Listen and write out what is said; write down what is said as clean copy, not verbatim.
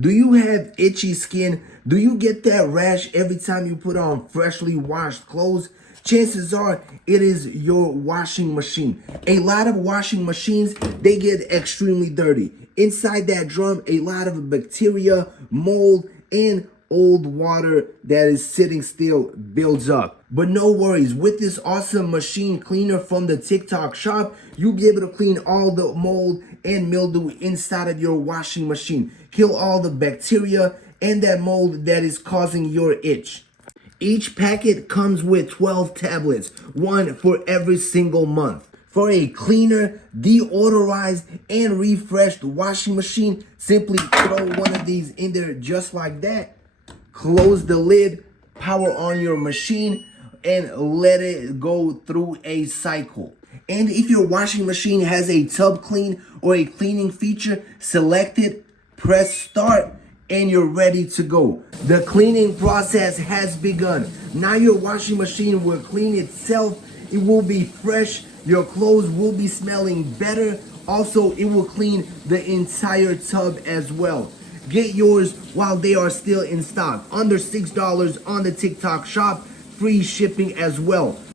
Do you have itchy skin? Do you get that rash every time you put on freshly washed clothes? Chances are it is your washing machine. A lot of washing machines, they get extremely dirty. Inside that drum, a lot of bacteria, mold, and old water that is sitting still builds up. But no worries, with this awesome machine cleaner from the TikTok shop, you'll be able to clean all the mold and mildew inside of your washing machine. Kill all the bacteria and that mold that is causing your itch. Each packet comes with 12 tablets, one for every single month. For a cleaner, deodorized, and refreshed washing machine, simply throw one of these in there just like that. Close the lid, power on your machine, and let it go through a cycle. And if your washing machine has a tub clean or a cleaning feature, select it, press start, and you're ready to go. The cleaning process has begun. Now your washing machine will clean itself. It will be fresh. Your clothes will be smelling better. Also, it will clean the entire tub as well. Get yours while they are still in stock. Under $6 on the TikTok shop. Free shipping as well.